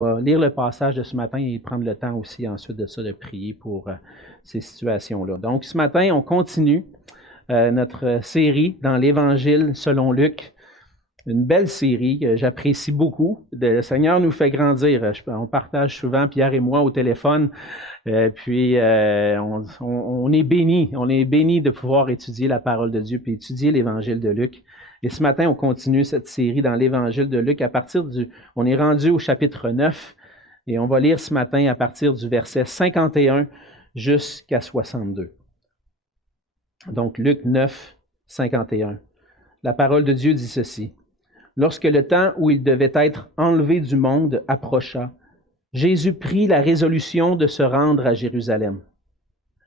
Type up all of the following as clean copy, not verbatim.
va lire le passage de ce matin et prendre le temps aussi ensuite de ça de prier pour ces situations-là. Donc ce matin, on continue notre série dans l'Évangile selon Luc. Une belle série que j'apprécie beaucoup. Le Seigneur nous fait grandir. On partage souvent, Pierre et moi, au téléphone. Puis on est bénis. On est bénis de pouvoir étudier la parole de Dieu puis étudier l'Évangile de Luc. Et ce matin, on continue cette série dans l'Évangile de Luc on est rendu au chapitre 9 et on va lire ce matin à partir du verset 51 jusqu'à 62. Donc Luc 9, 51. La parole de Dieu dit ceci. Lorsque le temps où il devait être enlevé du monde approcha, Jésus prit la résolution de se rendre à Jérusalem.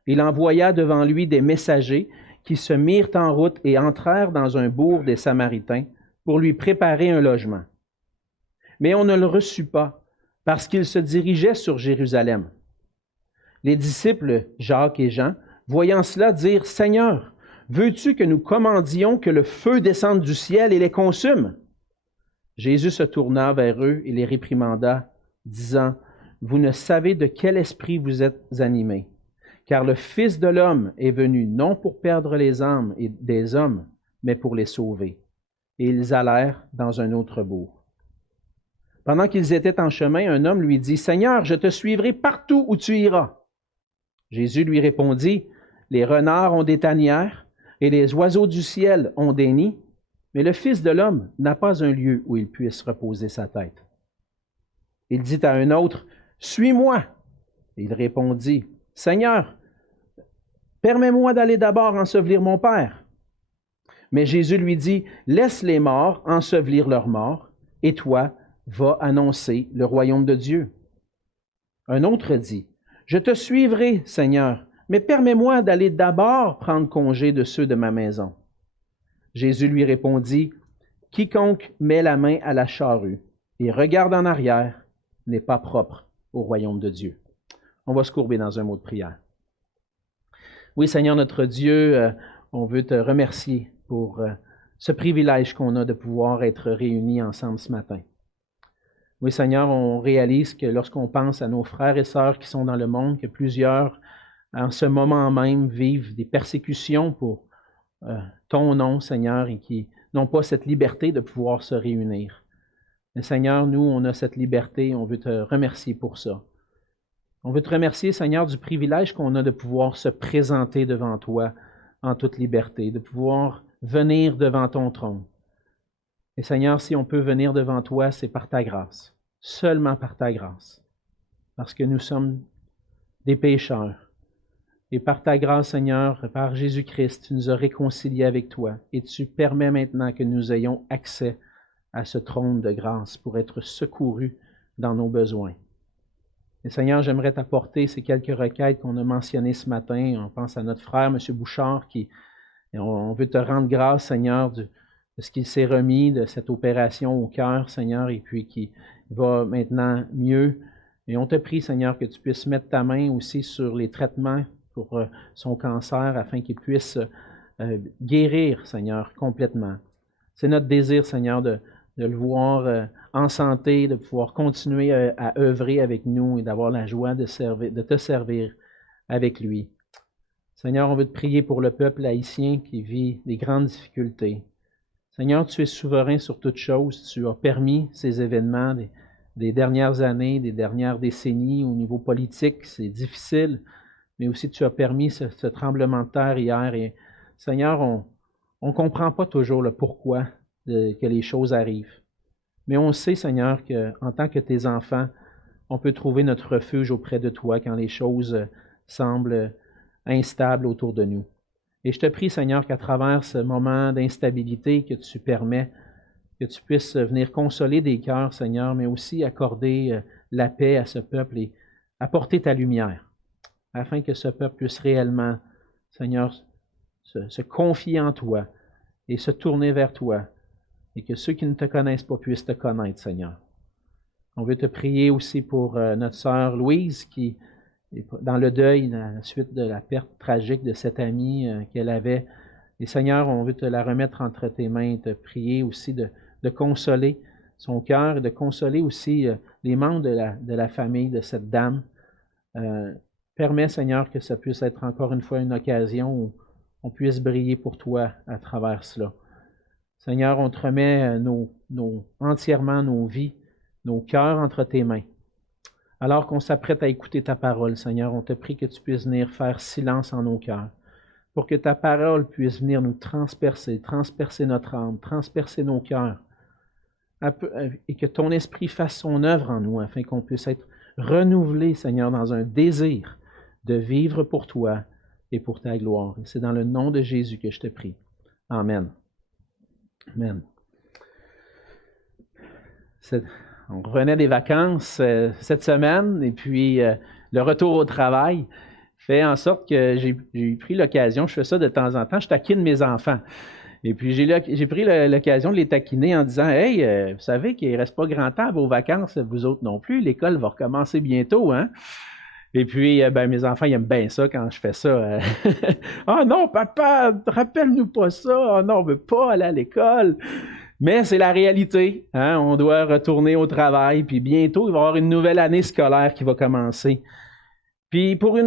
Il envoya devant lui des messagers qui se mirent en route et entrèrent dans un bourg des Samaritains pour lui préparer un logement. Mais on ne le reçut pas, parce qu'il se dirigeait sur Jérusalem. Les disciples, Jacques et Jean, voyant cela, dirent, « Seigneur, veux-tu que nous commandions que le feu descende du ciel et les consume? » Jésus se tourna vers eux et les réprimanda, disant, « Vous ne savez de quel esprit vous êtes animés, car le Fils de l'homme est venu non pour perdre les âmes des hommes, mais pour les sauver. » Et ils allèrent dans un autre bourg. Pendant qu'ils étaient en chemin, un homme lui dit, « Seigneur, je te suivrai partout où tu iras. » Jésus lui répondit, « Les renards ont des tanières et les oiseaux du ciel ont des nids, mais le Fils de l'homme n'a pas un lieu où il puisse reposer sa tête. » Il dit à un autre, « Suis-moi. » Il répondit, « Seigneur, permets-moi d'aller d'abord ensevelir mon Père. » Mais Jésus lui dit, « Laisse les morts ensevelir leurs morts, et toi, va annoncer le royaume de Dieu. » Un autre dit, « Je te suivrai, Seigneur, mais permets-moi d'aller d'abord prendre congé de ceux de ma maison. » Jésus lui répondit, « Quiconque met la main à la charrue et regarde en arrière n'est pas propre au royaume de Dieu. » On va se courber dans un mot de prière. Oui, Seigneur notre Dieu, on veut te remercier pour ce privilège qu'on a de pouvoir être réunis ensemble ce matin. Oui, Seigneur, on réalise que lorsqu'on pense à nos frères et sœurs qui sont dans le monde, que plusieurs, en ce moment même, vivent des persécutions pour ton nom, Seigneur, et qui n'ont pas cette liberté de pouvoir se réunir. Mais Seigneur, nous, on a cette liberté, on veut te remercier pour ça. On veut te remercier, Seigneur, du privilège qu'on a de pouvoir se présenter devant toi en toute liberté, de pouvoir venir devant ton trône. Et Seigneur, si on peut venir devant toi, c'est par ta grâce, seulement par ta grâce, parce que nous sommes des pécheurs. Et par ta grâce, Seigneur, par Jésus-Christ, tu nous as réconciliés avec toi et tu permets maintenant que nous ayons accès à ce trône de grâce pour être secourus dans nos besoins. Et Seigneur, j'aimerais t'apporter ces quelques requêtes qu'on a mentionnées ce matin. On pense à notre frère, M. Bouchard, on veut te rendre grâce, Seigneur, de ce qu'il s'est remis de cette opération au cœur, Seigneur, et puis qui va maintenant mieux. Et on te prie, Seigneur, que tu puisses mettre ta main aussi sur les traitements pour son cancer afin qu'il puisse guérir, Seigneur, complètement. C'est notre désir, Seigneur, de le voir en santé, de pouvoir continuer à œuvrer avec nous et d'avoir la joie de te servir avec lui. Seigneur, on veut te prier pour le peuple haïtien qui vit des grandes difficultés. Seigneur, tu es souverain sur toutes choses. Tu as permis ces événements des dernières années, des dernières décennies au niveau politique. C'est difficile, mais aussi tu as permis ce tremblement de terre hier. Et Seigneur, on ne comprend pas toujours le pourquoi que les choses arrivent. Mais on sait, Seigneur, qu'en tant que tes enfants, on peut trouver notre refuge auprès de toi quand les choses semblent instables autour de nous. Et je te prie, Seigneur, qu'à travers ce moment d'instabilité que tu permets, que tu puisses venir consoler des cœurs, Seigneur, mais aussi accorder la paix à ce peuple et apporter ta lumière, afin que ce peuple puisse réellement, Seigneur, se confier en toi et se tourner vers toi, et que ceux qui ne te connaissent pas puissent te connaître, Seigneur. On veut te prier aussi pour notre sœur Louise, qui est dans le deuil à la suite de la perte tragique de cette amie qu'elle avait. Et Seigneur, on veut te la remettre entre tes mains et te prier aussi de consoler son cœur et de consoler aussi les membres de la famille de cette dame. Permets, Seigneur, que ça puisse être encore une fois une occasion où on puisse briller pour toi à travers cela. Seigneur, on te remet entièrement nos vies, nos cœurs entre tes mains. Alors qu'on s'apprête à écouter ta parole, Seigneur, on te prie que tu puisses venir faire silence en nos cœurs, pour que ta parole puisse venir nous transpercer notre âme, transpercer nos cœurs, et que ton esprit fasse son œuvre en nous, afin qu'on puisse être renouvelé, Seigneur, dans un désir de vivre pour toi et pour ta gloire. Et c'est dans le nom de Jésus que je te prie. Amen. Amen. On revenait des vacances cette semaine, et puis le retour au travail fait en sorte que j'ai pris l'occasion, je fais ça de temps en temps, je taquine mes enfants. Et puis j'ai pris l'occasion de les taquiner en disant « Hey, vous savez qu'il ne reste pas grand temps à vos vacances, vous autres non plus, l'école va recommencer bientôt, hein? » Et puis, mes enfants, ils aiment bien ça quand je fais ça. « Ah non, papa, rappelle-nous pas ça, oh non, on ne veut pas aller à l'école. » Mais c'est la réalité, hein? On doit retourner au travail, puis bientôt, il va y avoir une nouvelle année scolaire qui va commencer. Puis pour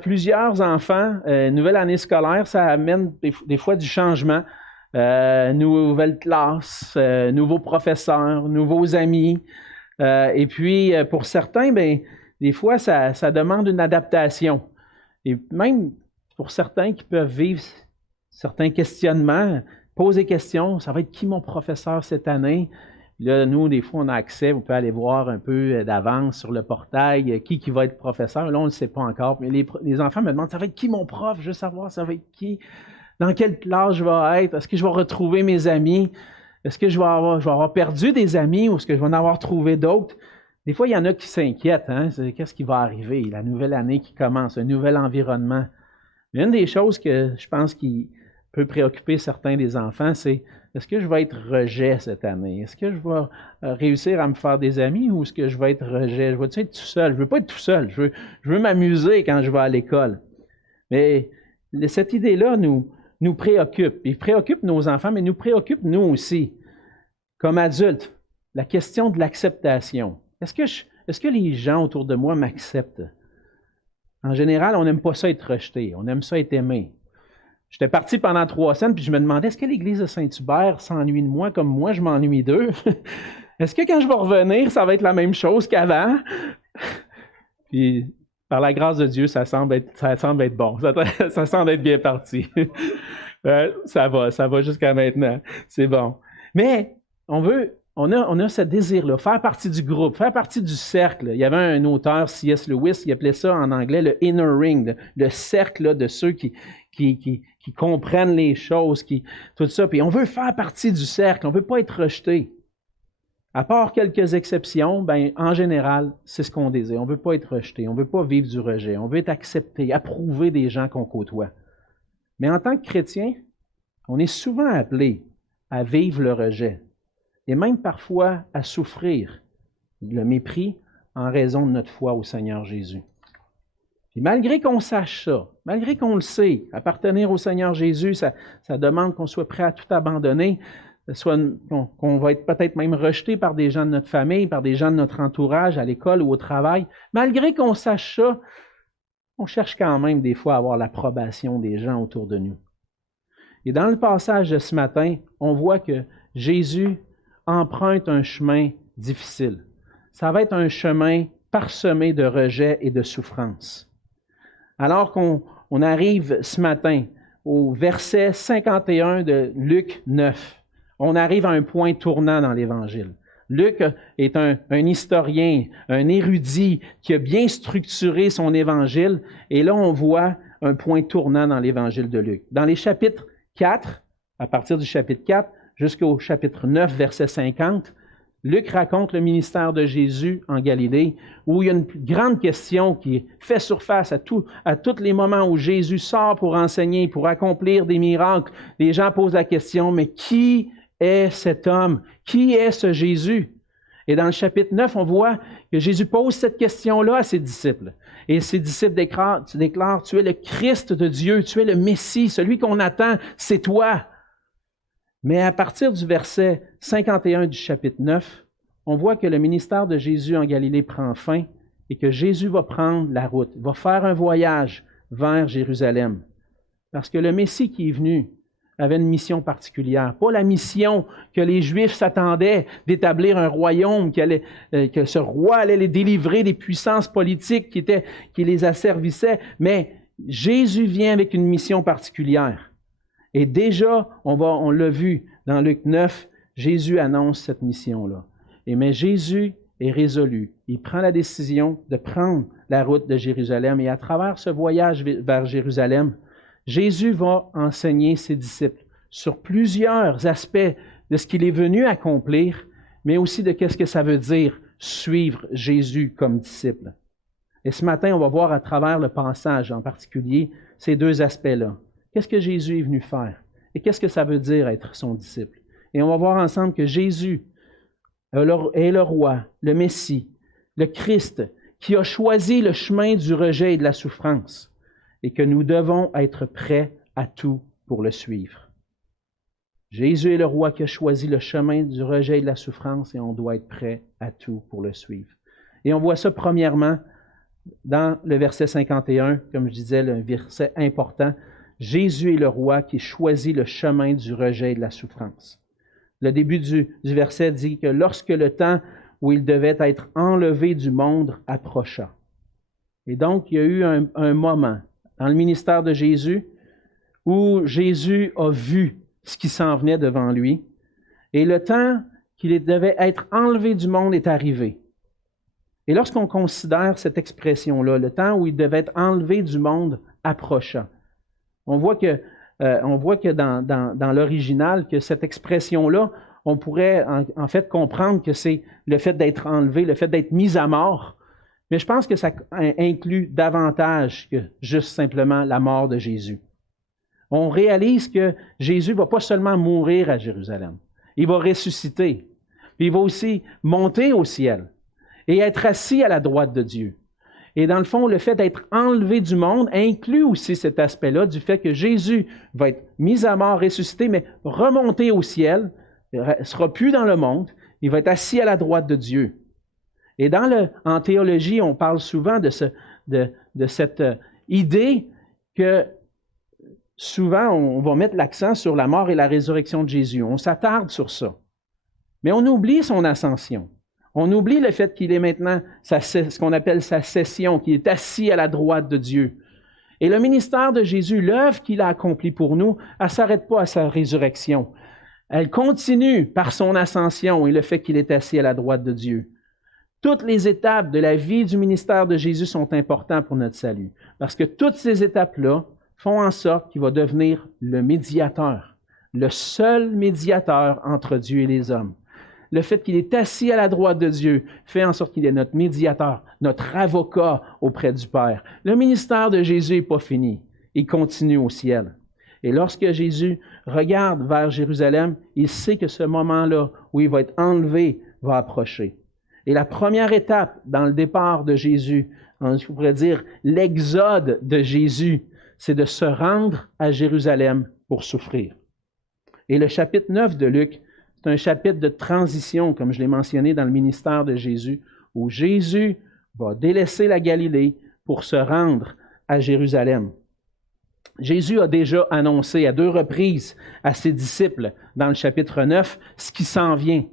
plusieurs enfants, nouvelle année scolaire, ça amène des fois du changement. Nouvelle classe, nouveaux professeurs, nouveaux amis. Et puis pour certains, des fois, ça demande une adaptation. Et même pour certains qui peuvent vivre certains questionnements, poser des questions, ça va être qui mon professeur cette année? Là, nous, des fois, on a accès, on peut aller voir un peu d'avance sur le portail qui va être professeur. Là, on ne le sait pas encore. Mais les enfants me demandent, ça va être qui mon prof? Je veux savoir, ça va être qui? Dans quelle classe je vais être? Est-ce que je vais retrouver mes amis? Est-ce que je vais avoir perdu des amis ou est-ce que je vais en avoir trouvé d'autres? Des fois, il y en a qui s'inquiètent. Hein? Qu'est-ce qui va arriver? La nouvelle année qui commence, un nouvel environnement. Mais une des choses que je pense qui peut préoccuper certains des enfants, c'est est-ce que je vais être rejet cette année? Est-ce que je vais réussir à me faire des amis ou est-ce que je vais être rejet? Je vais être tout seul? Je ne veux pas être tout seul. Je veux m'amuser quand je vais à l'école. Mais cette idée-là nous préoccupe. Il préoccupe nos enfants, mais nous préoccupe nous aussi. Comme adultes, la question de l'acceptation. Est-ce que les gens autour de moi m'acceptent? En général, on n'aime pas ça être rejeté. On aime ça être aimé. J'étais parti pendant 3 semaines, puis je me demandais, est-ce que l'Église de Saint-Hubert s'ennuie de moi comme moi, je m'ennuie d'eux? Est-ce que quand je vais revenir, ça va être la même chose qu'avant? Puis, par la grâce de Dieu, ça semble être bon. Ça semble être bien parti. Ça va jusqu'à maintenant. C'est bon. Mais on a ce désir-là, faire partie du groupe, faire partie du cercle. Il y avait un auteur, C.S. Lewis, il appelait ça en anglais le inner ring, le cercle là, de ceux qui comprennent les choses, tout ça. Puis on veut faire partie du cercle, on ne veut pas être rejeté. À part quelques exceptions, en général, c'est ce qu'on désire. On ne veut pas être rejeté, on ne veut pas vivre du rejet, on veut être accepté, approuvé des gens qu'on côtoie. Mais en tant que chrétien, on est souvent appelé à vivre le rejet et même parfois à souffrir le mépris en raison de notre foi au Seigneur Jésus. Et malgré qu'on sache ça, malgré qu'on le sait, appartenir au Seigneur Jésus, ça demande qu'on soit prêt à tout abandonner, qu'on va être peut-être même rejeté par des gens de notre famille, par des gens de notre entourage, à l'école ou au travail. Malgré qu'on sache ça, on cherche quand même des fois à avoir l'approbation des gens autour de nous. Et dans le passage de ce matin, on voit que Jésus emprunte un chemin difficile. Ça va être un chemin parsemé de rejet et de souffrance. Alors qu'on arrive ce matin au verset 51 de Luc 9, on arrive à un point tournant dans l'Évangile. Luc est un historien, un érudit qui a bien structuré son Évangile, et là on voit un point tournant dans l'Évangile de Luc. Dans les chapitres 4, à partir du chapitre 4 jusqu'au chapitre 9, verset 50, Luc raconte le ministère de Jésus en Galilée, où il y a une grande question qui fait surface à tous les moments où Jésus sort pour enseigner, pour accomplir des miracles. Les gens posent la question, mais qui est cet homme? Qui est ce Jésus? Et dans le chapitre 9, on voit que Jésus pose cette question-là à ses disciples. Et ses disciples déclarent, tu es le Christ de Dieu, tu es le Messie, celui qu'on attend, c'est toi. Mais à partir du verset 51 du chapitre 9, on voit que le ministère de Jésus en Galilée prend fin et que Jésus va prendre la route, va faire un voyage vers Jérusalem. Parce que le Messie qui est venu avait une mission particulière. Pas la mission que les Juifs s'attendaient d'établir un royaume, que ce roi allait les délivrer des puissances politiques qui les asservissaient, mais Jésus vient avec une mission particulière. Et déjà, on l'a vu dans Luc 9, Jésus annonce cette mission-là. Mais Jésus est résolu. Il prend la décision de prendre la route de Jérusalem et à travers ce voyage vers Jérusalem, Jésus va enseigner ses disciples sur plusieurs aspects de ce qu'il est venu accomplir, mais aussi de qu'est-ce que ça veut dire suivre Jésus comme disciple. Et ce matin, on va voir à travers le passage en particulier ces deux aspects-là. Qu'est-ce que Jésus est venu faire? Et qu'est-ce que ça veut dire être son disciple? Et on va voir ensemble que Jésus est le roi, le Messie, le Christ, qui a choisi le chemin du rejet et de la souffrance, et que nous devons être prêts à tout pour le suivre. Jésus est le roi qui a choisi le chemin du rejet et de la souffrance, et on doit être prêt à tout pour le suivre. Et on voit ça premièrement dans le verset 51, comme je disais, le verset important. Jésus est le roi qui choisit le chemin du rejet et de la souffrance. Le début du verset dit que lorsque le temps où il devait être enlevé du monde approcha. Et donc, il y a eu un moment dans le ministère de Jésus où Jésus a vu ce qui s'en venait devant lui. Et le temps qu'il devait être enlevé du monde est arrivé. Et lorsqu'on considère cette expression-là, le temps où il devait être enlevé du monde approcha, on voit que dans l'original, que cette expression-là, on pourrait en fait comprendre que c'est le fait d'être enlevé, le fait d'être mis à mort. Mais je pense que ça inclut davantage que juste simplement la mort de Jésus. On réalise que Jésus ne va pas seulement mourir à Jérusalem, il va ressusciter, puis il va aussi monter au ciel et être assis à la droite de Dieu. Et dans le fond, le fait d'être enlevé du monde inclut aussi cet aspect-là du fait que Jésus va être mis à mort, ressuscité, mais remonté au ciel, il ne sera plus dans le monde, il va être assis à la droite de Dieu. Et en théologie, on parle souvent de cette idée que souvent on va mettre l'accent sur la mort et la résurrection de Jésus. On s'attarde sur ça. Mais on oublie son ascension. On oublie le fait qu'il est maintenant ce qu'on appelle sa session, qu'il est assis à la droite de Dieu. Et le ministère de Jésus, l'œuvre qu'il a accomplie pour nous, elle ne s'arrête pas à sa résurrection. Elle continue par son ascension et le fait qu'il est assis à la droite de Dieu. Toutes les étapes de la vie du ministère de Jésus sont importantes pour notre salut. Parce que toutes ces étapes-là font en sorte qu'il va devenir le médiateur, le seul médiateur entre Dieu et les hommes. Le fait qu'il est assis à la droite de Dieu fait en sorte qu'il est notre médiateur, notre avocat auprès du Père. Le ministère de Jésus n'est pas fini. Il continue au ciel. Et lorsque Jésus regarde vers Jérusalem, il sait que ce moment-là où il va être enlevé va approcher. Et la première étape dans le départ de Jésus, on pourrait dire l'exode de Jésus, c'est de se rendre à Jérusalem pour souffrir. Et le chapitre 9 de Luc, c'est un chapitre de transition, comme je l'ai mentionné dans le ministère de Jésus, où Jésus va délaisser la Galilée pour se rendre à Jérusalem. Jésus a déjà annoncé à 2 reprises à ses disciples dans le chapitre 9 ce qui s'en vient.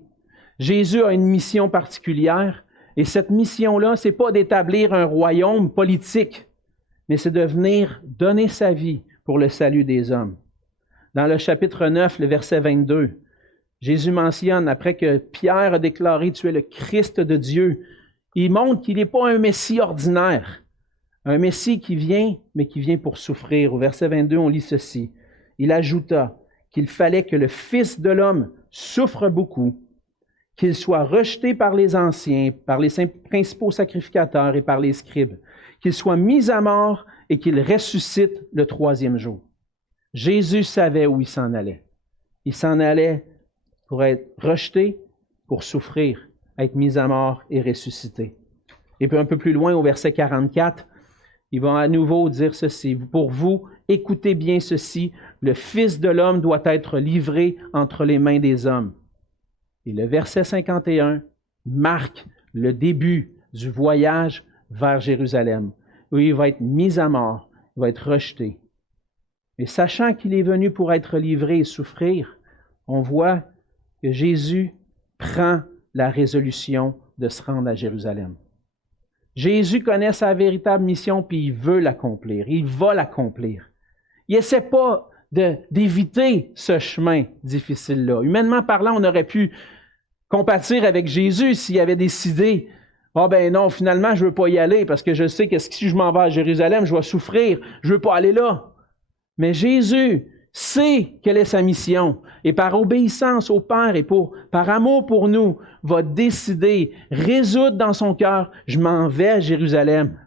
Jésus a une mission particulière et cette mission-là, ce n'est pas d'établir un royaume politique, mais c'est de venir donner sa vie pour le salut des hommes. Dans le chapitre 9, le verset 22, Jésus mentionne, après que Pierre a déclaré « Tu es le Christ de Dieu », il montre qu'il n'est pas un Messie ordinaire, un Messie qui vient, mais qui vient pour souffrir. Au verset 22, on lit ceci. Il ajouta qu'il fallait que le Fils de l'homme souffre beaucoup, qu'il soit rejeté par les anciens, par les principaux sacrificateurs et par les scribes, qu'il soit mis à mort et qu'il ressuscite le 3e jour. Jésus savait où il s'en allait. Il s'en allait pour être rejeté, pour souffrir, être mis à mort et ressuscité. Et puis un peu plus loin, au verset 44, il va à nouveau dire ceci. Pour vous, écoutez bien ceci, le Fils de l'homme doit être livré entre les mains des hommes. Et le verset 51, marque le début du voyage vers Jérusalem, où il va être mis à mort, il va être rejeté. Et sachant qu'il est venu pour être livré et souffrir, on voit que Jésus prend la résolution de se rendre à Jérusalem. Jésus connaît sa véritable mission, puis il veut l'accomplir. Il va l'accomplir. Il n'essaie pas d'éviter ce chemin difficile-là. Humainement parlant, on aurait pu compatir avec Jésus s'il avait décidé « Ah ben non, finalement, je ne veux pas y aller parce que je sais que si je m'en vais à Jérusalem, je vais souffrir. Je ne veux pas aller là. » Mais Jésus sait quelle est sa mission et par obéissance au Père et par amour pour nous, va décider, résoudre dans son cœur « Je m'en vais à Jérusalem. »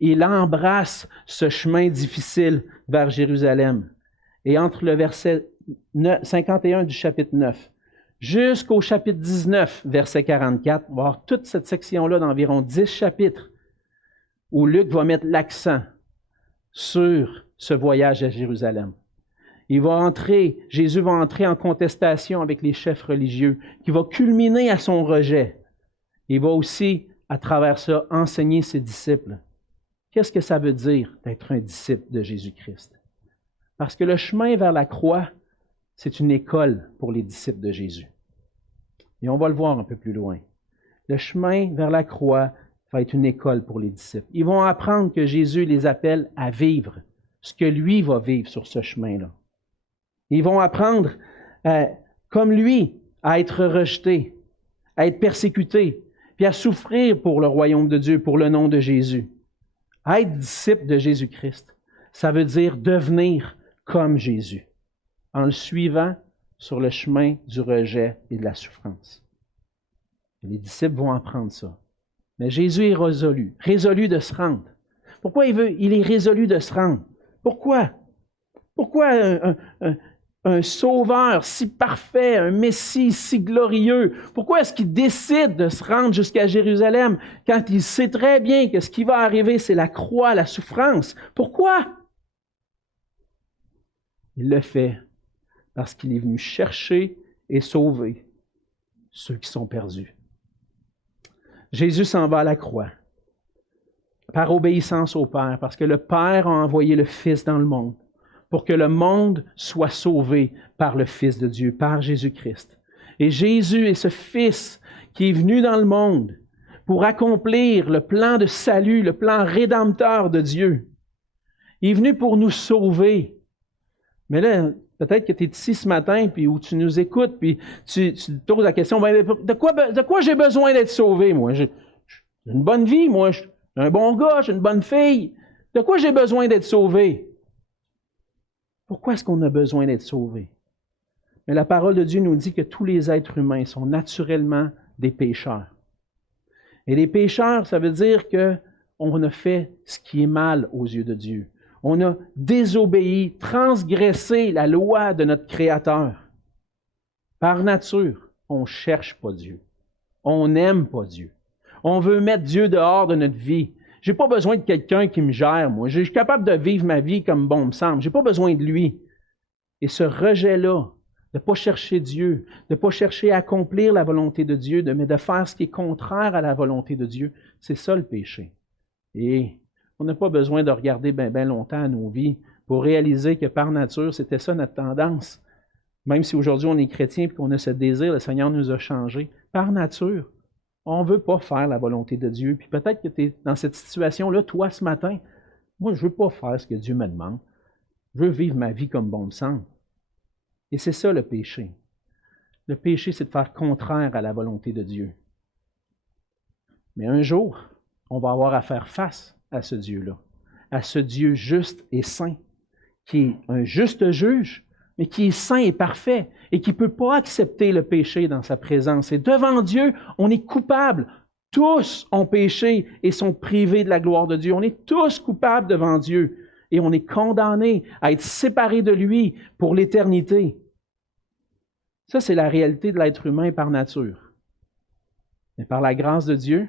Il embrasse ce chemin difficile vers Jérusalem. Et entre le verset 51 du chapitre 9 jusqu'au chapitre 19, verset 44, on va voir toute cette section-là d'environ 10 chapitres où Luc va mettre l'accent sur ce voyage à Jérusalem. Jésus va entrer en contestation avec les chefs religieux, qui va culminer à son rejet. Il va aussi, à travers ça, enseigner ses disciples. Qu'est-ce que ça veut dire d'être un disciple de Jésus-Christ? Parce que le chemin vers la croix, c'est une école pour les disciples de Jésus. Et on va le voir un peu plus loin. Le chemin vers la croix va être une école pour les disciples. Ils vont apprendre que Jésus les appelle à vivre ce que lui va vivre sur ce chemin-là. Ils vont apprendre, comme lui, à être rejetés, à être persécutés, puis à souffrir pour le royaume de Dieu, pour le nom de Jésus. Être disciple de Jésus-Christ, ça veut dire devenir comme Jésus, en le suivant sur le chemin du rejet et de la souffrance. Les disciples vont apprendre ça. Mais Jésus est résolu de se rendre. Pourquoi il est résolu de se rendre? Pourquoi? Pourquoi un sauveur si parfait, un Messie si glorieux, pourquoi est-ce qu'il décide de se rendre jusqu'à Jérusalem quand il sait très bien que ce qui va arriver, c'est la croix, la souffrance? Pourquoi? Il le fait parce qu'il est venu chercher et sauver ceux qui sont perdus. Jésus s'en va à la croix par obéissance au Père, parce que le Père a envoyé le Fils dans le monde pour que le monde soit sauvé par le Fils de Dieu, par Jésus-Christ. Et Jésus est ce Fils qui est venu dans le monde pour accomplir le plan de salut, le plan rédempteur de Dieu. Il est venu pour nous sauver. Mais là, peut-être que tu es ici ce matin, puis où tu nous écoutes, puis tu te poses la question, de quoi j'ai besoin d'être sauvé, moi? J'ai une bonne vie, moi, je suis un bon gars, j'ai une bonne fille. De quoi j'ai besoin d'être sauvé? Pourquoi est-ce qu'on a besoin d'être sauvé? Mais la parole de Dieu nous dit que tous les êtres humains sont naturellement des pécheurs. Et les pécheurs, ça veut dire qu'on a fait ce qui est mal aux yeux de Dieu. On a désobéi, transgressé la loi de notre Créateur. Par nature, on ne cherche pas Dieu. On n'aime pas Dieu. On veut mettre Dieu dehors de notre vie. Je n'ai pas besoin de quelqu'un qui me gère, moi. Je suis capable de vivre ma vie comme bon me semble. Je n'ai pas besoin de lui. Et ce rejet-là, de ne pas chercher Dieu, de ne pas chercher à accomplir la volonté de Dieu, mais de faire ce qui est contraire à la volonté de Dieu, c'est ça le péché. Et on n'a pas besoin de regarder bien longtemps à nos vies pour réaliser que par nature, c'était ça notre tendance. Même si aujourd'hui on est chrétien et qu'on a ce désir, le Seigneur nous a changés. Par nature, on ne veut pas faire la volonté de Dieu. Puis peut-être que tu es dans cette situation-là, toi, ce matin. Moi, je ne veux pas faire ce que Dieu me demande. Je veux vivre ma vie comme bon me semble. Et c'est ça le péché. Le péché, c'est de faire contraire à la volonté de Dieu. Mais un jour, on va avoir à faire face à ce Dieu-là, à ce Dieu juste et saint, qui est un juste juge, mais qui est saint et parfait, et qui ne peut pas accepter le péché dans sa présence. Et devant Dieu, on est coupable. Tous ont péché et sont privés de la gloire de Dieu. On est tous coupables devant Dieu. Et on est condamnés à être séparés de lui pour l'éternité. Ça, c'est la réalité de l'être humain par nature. Mais par la grâce de Dieu,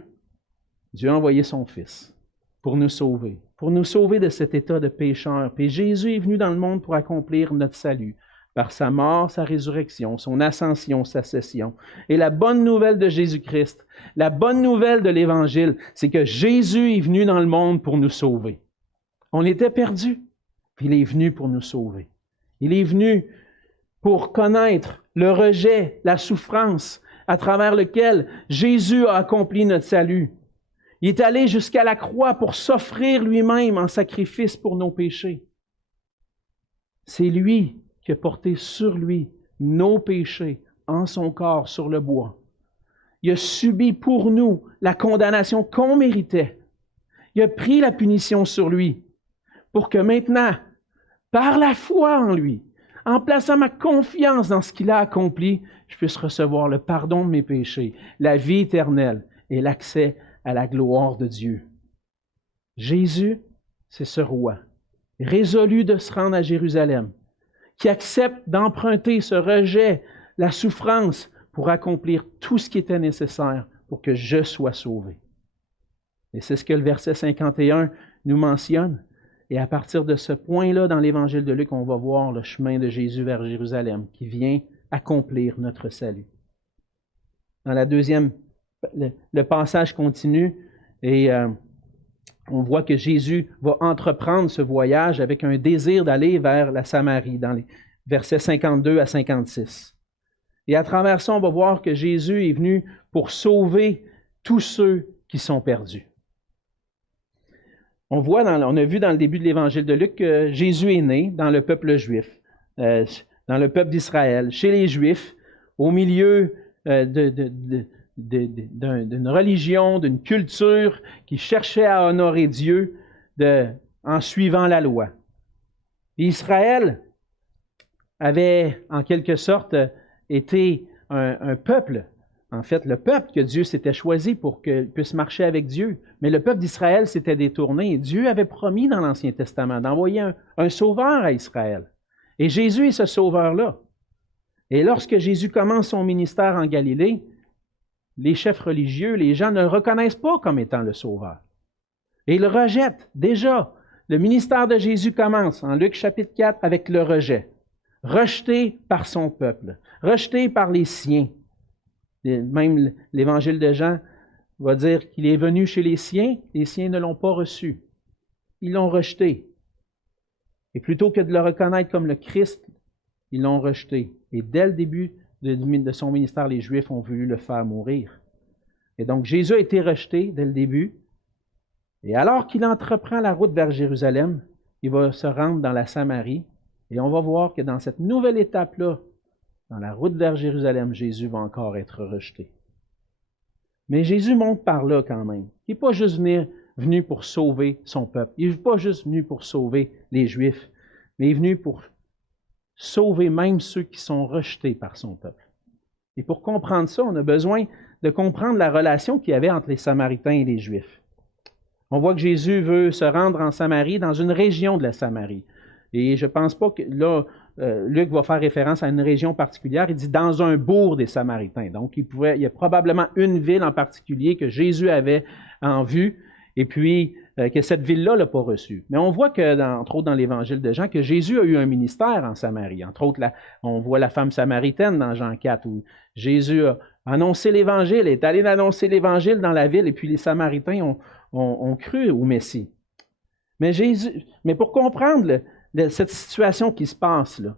Dieu a envoyé son Fils pour nous sauver de cet état de pécheur. Puis Jésus est venu dans le monde pour accomplir notre salut, par sa mort, sa résurrection, son ascension, sa session. Et la bonne nouvelle de Jésus-Christ, la bonne nouvelle de l'Évangile, c'est que Jésus est venu dans le monde pour nous sauver. On était perdus, puis il est venu pour nous sauver. Il est venu pour connaître le rejet, la souffrance, à travers lequel Jésus a accompli notre salut. Il est allé jusqu'à la croix pour s'offrir lui-même en sacrifice pour nos péchés. C'est lui qui a porté sur lui nos péchés en son corps sur le bois. Il a subi pour nous la condamnation qu'on méritait. Il a pris la punition sur lui pour que maintenant, par la foi en lui, en plaçant ma confiance dans ce qu'il a accompli, je puisse recevoir le pardon de mes péchés, la vie éternelle et l'accès à la gloire de Dieu. Jésus, c'est ce roi, résolu de se rendre à Jérusalem, qui accepte d'emprunter ce rejet, la souffrance, pour accomplir tout ce qui était nécessaire pour que je sois sauvé. Et c'est ce que le verset 51 nous mentionne. Et à partir de ce point-là, dans l'Évangile de Luc, on va voir le chemin de Jésus vers Jérusalem, qui vient accomplir notre salut. Dans la deuxième, le passage continue et on voit que Jésus va entreprendre ce voyage avec un désir d'aller vers la Samarie, dans les versets 52 à 56. Et à travers ça, on va voir que Jésus est venu pour sauver tous ceux qui sont perdus. On a vu dans le début de l'Évangile de Luc que Jésus est né dans le peuple juif, dans le peuple d'Israël, chez les Juifs, au milieu d'une religion, d'une culture qui cherchait à honorer Dieu en suivant la loi. Et Israël avait, en quelque sorte, été un peuple, en fait, le peuple que Dieu s'était choisi pour qu'il puisse marcher avec Dieu. Mais le peuple d'Israël s'était détourné. Dieu avait promis dans l'Ancien Testament d'envoyer un sauveur à Israël. Et Jésus est ce sauveur-là. Et lorsque Jésus commence son ministère en Galilée, les chefs religieux, les gens ne le reconnaissent pas comme étant le sauveur. Et ils le rejettent. Déjà, le ministère de Jésus commence en Luc chapitre 4 avec le rejet. Rejeté par son peuple, rejeté par les siens. Même l'Évangile de Jean va dire qu'il est venu chez les siens ne l'ont pas reçu. Ils l'ont rejeté. Et plutôt que de le reconnaître comme le Christ, ils l'ont rejeté. Et dès le début de son ministère, les Juifs ont voulu le faire mourir. Et donc Jésus a été rejeté dès le début. Et alors qu'il entreprend la route vers Jérusalem, il va se rendre dans la Samarie. Et on va voir que dans cette nouvelle étape-là, dans la route vers Jérusalem, Jésus va encore être rejeté. Mais Jésus monte par là quand même. Il n'est pas juste venu pour sauver son peuple. Il n'est pas juste venu pour sauver les Juifs, mais il est venu pour sauver même ceux qui sont rejetés par son peuple. Et pour comprendre ça, on a besoin de comprendre la relation qu'il y avait entre les Samaritains et les Juifs. On voit que Jésus veut se rendre en Samarie, dans une région de la Samarie. Et je ne pense pas que là, Luc va faire référence à une région particulière. Il dit dans un bourg des Samaritains. Donc, il y a probablement une ville en particulier que Jésus avait en vue et puis que cette ville-là ne l'a pas reçu. Mais on voit que, entre autres dans l'Évangile de Jean, que Jésus a eu un ministère en Samarie. Entre autres, on voit la femme samaritaine dans Jean 4 où Jésus a annoncé l'Évangile, est allé annoncer l'Évangile dans la ville et puis les Samaritains ont cru au Messie. Mais pour comprendre cette situation qui se passe, là,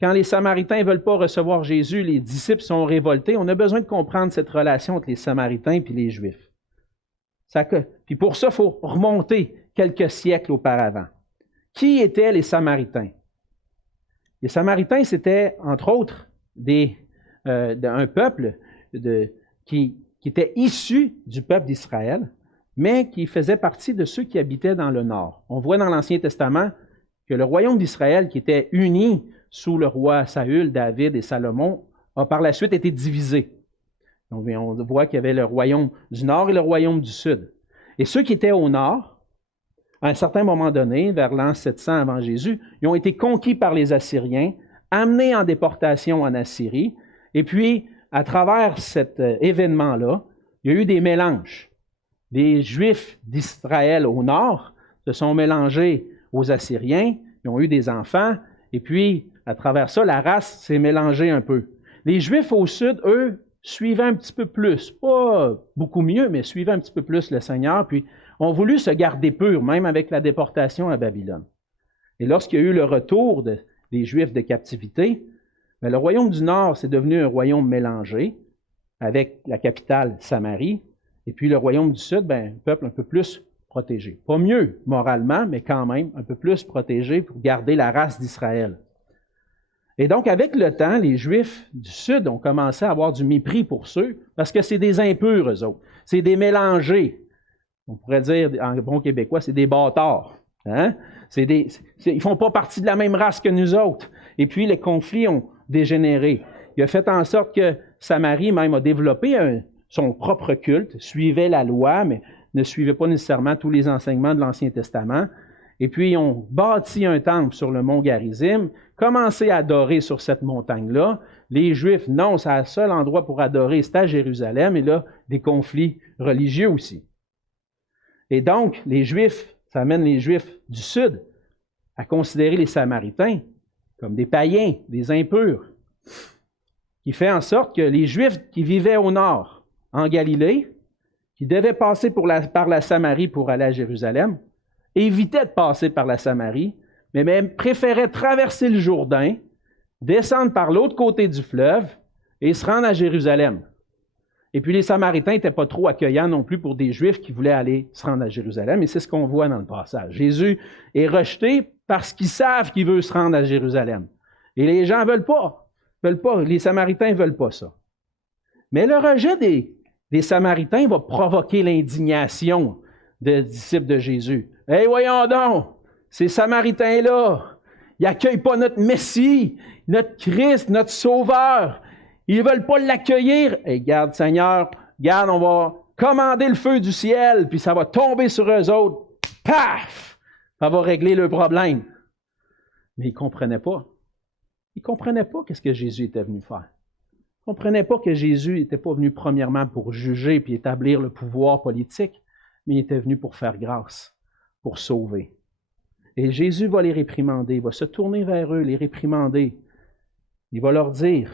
quand les Samaritains ne veulent pas recevoir Jésus, les disciples sont révoltés, on a besoin de comprendre cette relation entre les Samaritains et les Juifs. Puis pour ça, il faut remonter quelques siècles auparavant. Qui étaient les Samaritains? Les Samaritains, c'était, entre autres, un peuple qui était issu du peuple d'Israël, mais qui faisait partie de ceux qui habitaient dans le nord. On voit dans l'Ancien Testament que le royaume d'Israël, qui était uni sous le roi Saül, David et Salomon, a par la suite été divisé. Donc, on voit qu'il y avait le royaume du nord et le royaume du sud. Et ceux qui étaient au nord, à un certain moment donné, vers l'an 700 avant Jésus, ils ont été conquis par les Assyriens, amenés en déportation en Assyrie, et puis, à travers cet événement-là, il y a eu des mélanges. Les Juifs d'Israël au nord se sont mélangés aux Assyriens, ils ont eu des enfants, et puis, à travers ça, la race s'est mélangée un peu. Les Juifs au sud, eux, suivaient un petit peu plus, pas beaucoup mieux, mais suivaient un petit peu plus le Seigneur, puis ont voulu se garder purs, même avec la déportation à Babylone. Et lorsqu'il y a eu le retour des Juifs de captivité, bien, le royaume du Nord, c'est devenu un royaume mélangé, avec la capitale Samarie, et puis le royaume du Sud, bien, un peuple un peu plus protégé. Pas mieux moralement, mais quand même un peu plus protégé pour garder la race d'Israël. Et donc, avec le temps, les Juifs du Sud ont commencé à avoir du mépris pour ceux, parce que c'est des impurs, eux autres. C'est des mélangés. On pourrait dire, en bon québécois, c'est des bâtards. Hein? Ils ne font pas partie de la même race que nous autres. Et puis, les conflits ont dégénéré. Il a fait en sorte que Samarie même a développé son propre culte, suivait la loi, mais ne suivait pas nécessairement tous les enseignements de l'Ancien Testament. Et puis, ils ont bâti un temple sur le mont Garizim, commencé à adorer sur cette montagne-là. Les Juifs, non, c'est le seul endroit pour adorer, c'est à Jérusalem. Et là, des conflits religieux aussi. Et donc, les Juifs, ça amène les Juifs du Sud à considérer les Samaritains comme des païens, des impurs, qui fait en sorte que les Juifs qui vivaient au nord, en Galilée, qui devaient passer par la Samarie pour aller à Jérusalem, évitaient de passer par la Samarie, mais même préféraient traverser le Jourdain, descendre par l'autre côté du fleuve et se rendre à Jérusalem. Et puis les Samaritains n'étaient pas trop accueillants non plus pour des Juifs qui voulaient aller se rendre à Jérusalem, et c'est ce qu'on voit dans le passage. Jésus est rejeté parce qu'ils savent qu'il veut se rendre à Jérusalem. Et les gens ne veulent pas, les Samaritains ne veulent pas ça. Mais le rejet des Samaritains va provoquer l'indignation des disciples de Jésus. « Hey, voyons donc, ces Samaritains-là, ils n'accueillent pas notre Messie, notre Christ, notre Sauveur. Ils ne veulent pas l'accueillir. Hey, garde, Seigneur, garde, on va commander le feu du ciel, puis ça va tomber sur eux autres. Paf! Ça va régler le problème. » Mais ils ne comprenaient pas. Ils ne comprenaient pas ce que Jésus était venu faire. Ils ne comprenaient pas que Jésus n'était pas venu premièrement pour juger puis établir le pouvoir politique, mais il était venu pour faire grâce, pour sauver. Et Jésus va les réprimander, il va se tourner vers eux, les réprimander. Il va leur dire,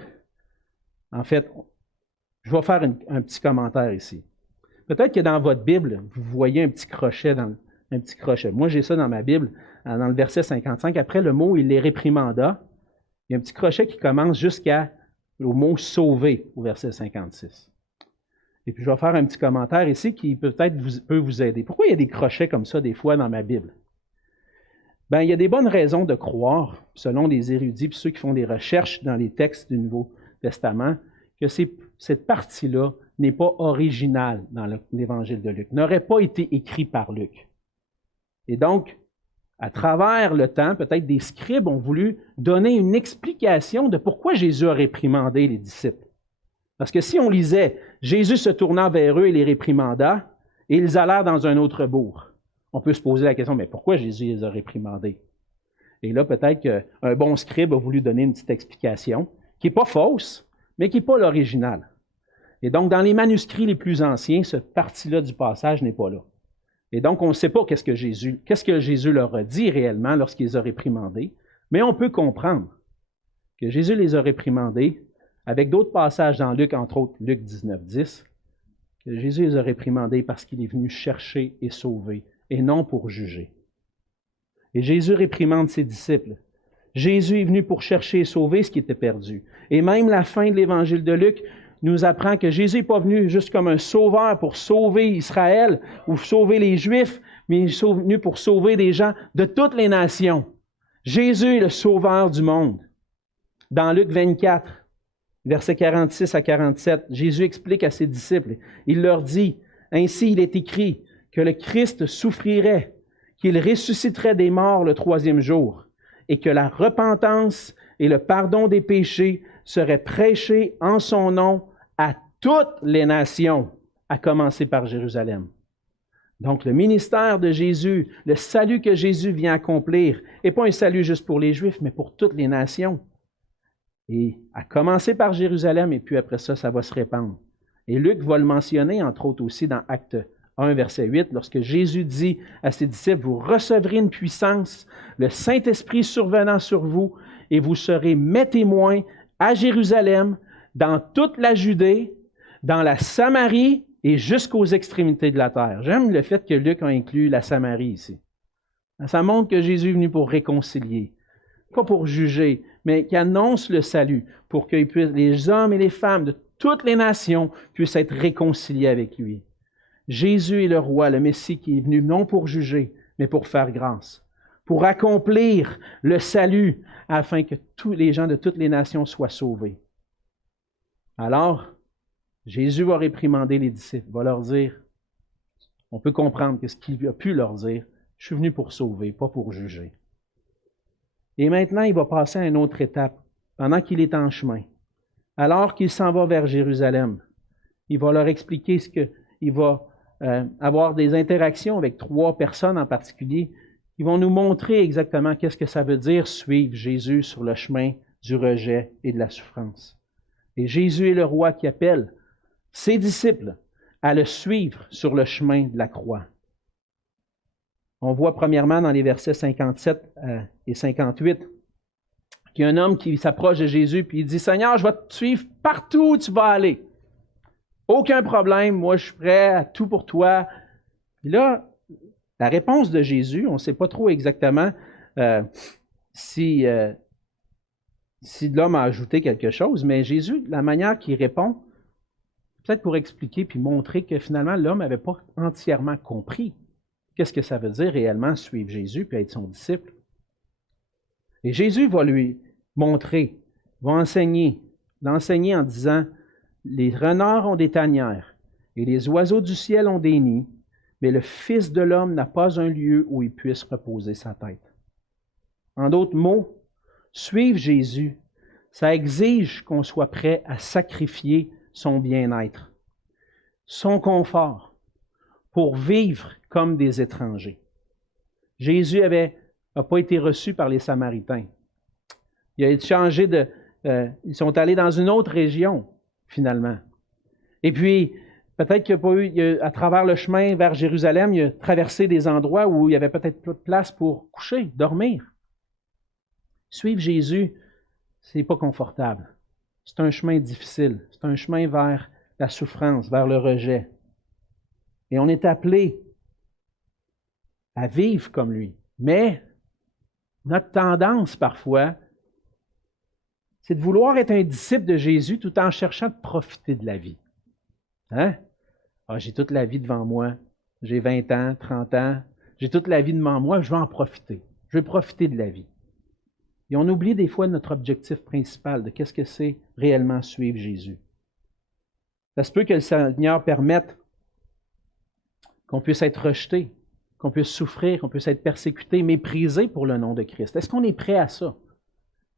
en fait, je vais faire un petit commentaire ici. Peut-être que dans votre Bible, vous voyez un petit crochet. Moi, j'ai ça dans ma Bible, dans le verset 55. Après le mot « il les réprimanda », il y a un petit crochet qui commence jusqu'au mot « sauver » au verset 56. Et puis, je vais faire un petit commentaire ici qui peut-être peut vous aider. Pourquoi il y a des crochets comme ça des fois dans ma Bible? Bien, il y a des bonnes raisons de croire, selon les érudits et ceux qui font des recherches dans les textes du Nouveau Testament, que cette partie-là n'est pas originale dans l'Évangile de Luc, n'aurait pas été écrit par Luc. Et donc, à travers le temps, peut-être des scribes ont voulu donner une explication de pourquoi Jésus a réprimandé les disciples. Parce que si on lisait « Jésus se tournant vers eux et les réprimanda, et ils allèrent dans un autre bourg », on peut se poser la question, mais pourquoi Jésus les a réprimandés? Et là, peut-être qu'un bon scribe a voulu donner une petite explication, qui n'est pas fausse, mais qui n'est pas l'original. Et donc, dans les manuscrits les plus anciens, cette partie-là du passage n'est pas là. Et donc, on ne sait pas qu'est-ce que Jésus leur a dit réellement lorsqu'il les a réprimandés, mais on peut comprendre que Jésus les a réprimandés avec d'autres passages dans Luc, entre autres Luc 19, 10, que Jésus les a réprimandés parce qu'il est venu chercher et sauver, et non pour juger. Et Jésus réprimande ses disciples. Jésus est venu pour chercher et sauver ce qui était perdu. Et même la fin de l'Évangile de Luc nous apprend que Jésus n'est pas venu juste comme un sauveur pour sauver Israël ou sauver les Juifs, mais il est venu pour sauver des gens de toutes les nations. Jésus est le sauveur du monde. Dans Luc 24, versets 46 à 47, Jésus explique à ses disciples, il leur dit, « Ainsi il est écrit que le Christ souffrirait, qu'il ressusciterait des morts le 3e jour, et que la repentance et le pardon des péchés seraient prêchés en son nom à toutes les nations, à commencer par Jérusalem. » Donc le ministère de Jésus, le salut que Jésus vient accomplir, n'est pas un salut juste pour les Juifs, mais pour toutes les nations. Et à commencer par Jérusalem, et puis après ça, ça va se répandre. Et Luc va le mentionner, entre autres aussi, dans Acte 1, verset 8, lorsque Jésus dit à ses disciples, « Vous recevrez une puissance, le Saint-Esprit survenant sur vous, et vous serez mes témoins à Jérusalem, dans toute la Judée, dans la Samarie et jusqu'aux extrémités de la terre. » J'aime le fait que Luc a inclus la Samarie ici. Ça montre que Jésus est venu pour réconcilier, pas pour juger, mais qui annonce le salut, pour que les hommes et les femmes de toutes les nations puissent être réconciliés avec lui. Jésus est le roi, le Messie qui est venu non pour juger, mais pour faire grâce, pour accomplir le salut, afin que tous les gens de toutes les nations soient sauvés. Alors, Jésus va réprimander les disciples, va leur dire, on peut comprendre que ce qu'il a pu leur dire, je suis venu pour sauver, pas pour juger. Et maintenant, il va passer à une autre étape, pendant qu'il est en chemin. Alors qu'il s'en va vers Jérusalem, il va leur expliquer il va avoir des interactions avec 3 personnes en particulier qui vont nous montrer exactement qu'est-ce que ça veut dire suivre Jésus sur le chemin du rejet et de la souffrance. Et Jésus est le roi qui appelle ses disciples à le suivre sur le chemin de la croix. On voit premièrement dans les versets 57 et 58 qu'il y a un homme qui s'approche de Jésus et il dit « Seigneur, je vais te suivre partout où tu vas aller. Aucun problème, moi je suis prêt à tout pour toi. » Et là, la réponse de Jésus, on ne sait pas trop exactement si l'homme a ajouté quelque chose, mais Jésus, la manière qu'il répond, peut-être pour expliquer puis montrer que finalement l'homme n'avait pas entièrement compris qu'est-ce que ça veut dire réellement suivre Jésus puis être son disciple. Et Jésus va lui montrer, va l'enseigner en disant « Les renards ont des tanières et les oiseaux du ciel ont des nids, mais le Fils de l'homme n'a pas un lieu où il puisse reposer sa tête. » En d'autres mots, suivre Jésus, ça exige qu'on soit prêt à sacrifier son bien-être, son confort, pour vivre comme des étrangers. Jésus n'a pas été reçu par les Samaritains. Il a été changé ils sont allés dans une autre région, finalement. Et puis, peut-être qu'il n'y a pas eu, à travers le chemin vers Jérusalem, il a traversé des endroits où il n'y avait peut-être pas de place pour coucher, dormir. Suivre Jésus, c'est pas confortable. C'est un chemin difficile. C'est un chemin vers la souffrance, vers le rejet. Et on est appelé à vivre comme lui. Mais notre tendance, parfois, c'est de vouloir être un disciple de Jésus tout en cherchant de profiter de la vie. Hein? Ah, j'ai toute la vie devant moi. J'ai 20 ans, 30 ans. J'ai toute la vie devant moi. Je vais en profiter. Je vais profiter de la vie. Et on oublie des fois notre objectif principal de qu'est-ce que c'est réellement suivre Jésus. Ça se peut que le Seigneur permette qu'on puisse être rejeté, qu'on puisse souffrir, qu'on puisse être persécuté, méprisé pour le nom de Christ. Est-ce qu'on est prêt à ça?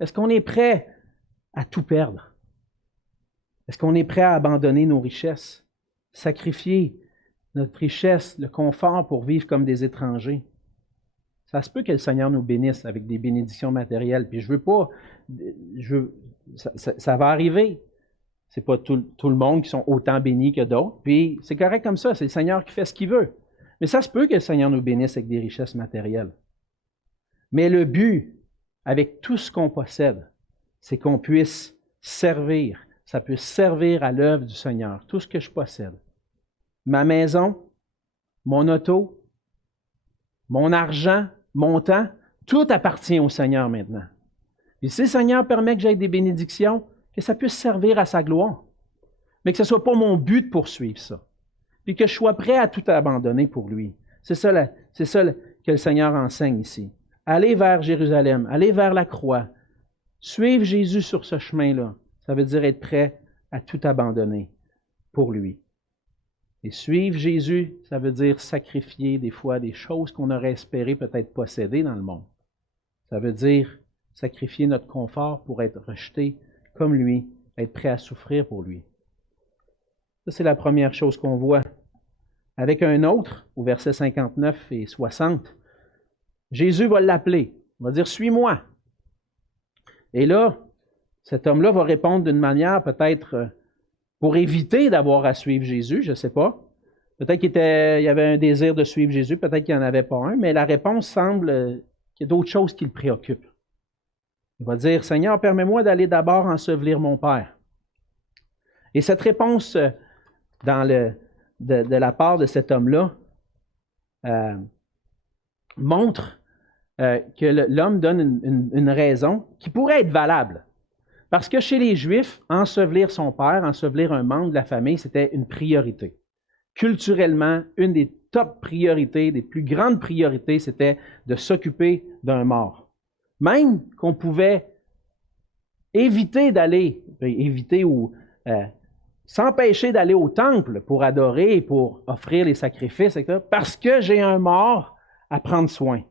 Est-ce qu'on est prêt à tout perdre? Est-ce qu'on est prêt à abandonner nos richesses, sacrifier notre richesse, le confort pour vivre comme des étrangers? Ça se peut que le Seigneur nous bénisse avec des bénédictions matérielles. Puis ça va arriver. Ce n'est pas tout le monde qui sont autant bénis que d'autres. Puis c'est correct comme ça, c'est le Seigneur qui fait ce qu'il veut. Mais ça se peut que le Seigneur nous bénisse avec des richesses matérielles. Mais le but, avec tout ce qu'on possède, c'est qu'on puisse servir. Ça puisse servir à l'œuvre du Seigneur, tout ce que je possède. Ma maison, mon auto, mon argent, mon temps, tout appartient au Seigneur maintenant. Et si le Seigneur permet que j'aie des bénédictions, que ça puisse servir à sa gloire, mais que ce ne soit pas mon but de poursuivre ça, puis que je sois prêt à tout abandonner pour lui. C'est ça que le Seigneur enseigne ici. Aller vers Jérusalem, aller vers la croix, suivre Jésus sur ce chemin-là, ça veut dire être prêt à tout abandonner pour lui. Et suivre Jésus, ça veut dire sacrifier des fois des choses qu'on aurait espéré peut-être posséder dans le monde. Ça veut dire sacrifier notre confort pour être rejeté comme lui, être prêt à souffrir pour lui. Ça, c'est la première chose qu'on voit. Avec un autre, au verset 59 et 60, Jésus va l'appeler. Il va dire « Suis-moi ». Et là, cet homme-là va répondre d'une manière peut-être pour éviter d'avoir à suivre Jésus, je ne sais pas. Peut-être qu'il y avait un désir de suivre Jésus, peut-être qu'il n'y en avait pas un, mais la réponse semble qu'il y a d'autres choses qui le préoccupent. Il va dire, Seigneur, permets-moi d'aller d'abord ensevelir mon Père. Et cette réponse de la part de cet homme-là montre que l'homme donne une raison qui pourrait être valable. Parce que chez les Juifs, ensevelir son père, ensevelir un membre de la famille, c'était une priorité. Culturellement, une des top priorités, des plus grandes priorités, c'était de s'occuper d'un mort. Même qu'on pouvait éviter ou s'empêcher d'aller au temple pour adorer, pour offrir les sacrifices, etc., parce que j'ai un mort à prendre soin.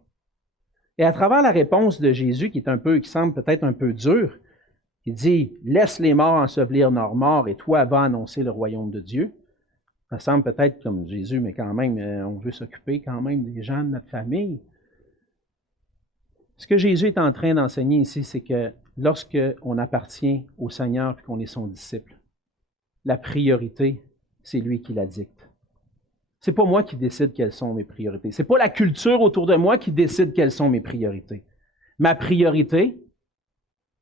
Et à travers la réponse de Jésus, qui semble peut-être un peu dure, il dit « Laisse les morts ensevelir leurs morts et toi va annoncer le royaume de Dieu ». Ça semble peut-être comme Jésus, mais quand même, on veut s'occuper quand même des gens de notre famille. Ce que Jésus est en train d'enseigner ici, c'est que lorsque on appartient au Seigneur et qu'on est son disciple, la priorité, c'est lui qui la dicte. C'est pas moi qui décide quelles sont mes priorités. C'est pas la culture autour de moi qui décide quelles sont mes priorités. Ma priorité,